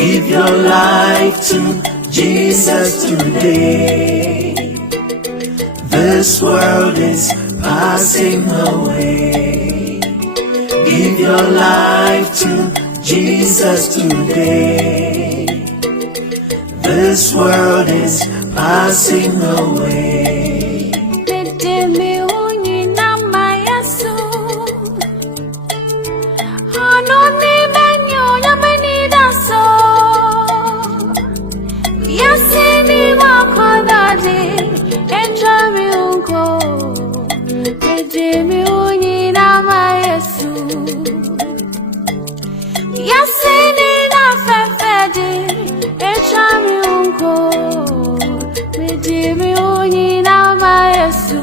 Give your life to Jesus today. This world is passing away. Give your life to Jesus today. This world is passing away. Mede Meho Nyinaa Yesu. Hanoni benyo yamani daso. Yasini wakodade enjami unko. Mede Meho Nyinaa Yesu. Yasini na fefede enjami unko. Mede Meho Nyinaa Yesu.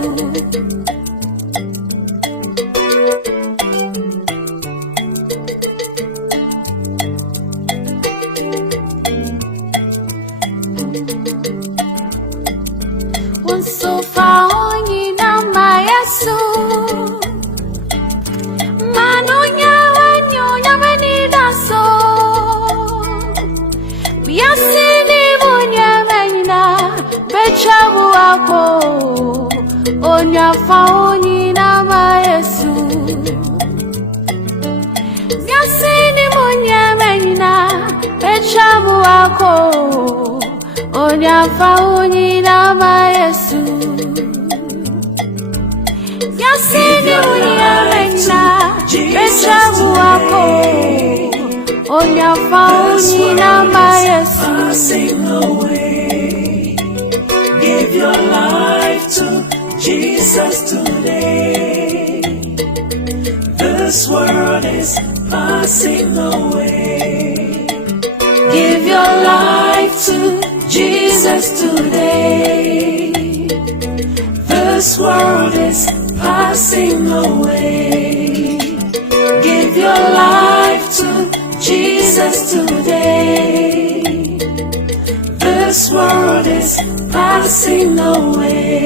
So far Nyinaa Yesu. Manonya wanyo yamani daso. Biasini munya menina bechabu ako. Onya fa Nyinaa Yesu. Biasini munya menina bechabu ako. Onya fa Nyinaa Yesu. Yasini munya menina bechabu ako. Onya fa Nyinaa Yesu. Passing away. Give your life to Jesus today. This world is passing away. Give your life to Jesus today. This world is passing away. Give your life to Jesus today. This world is passing away.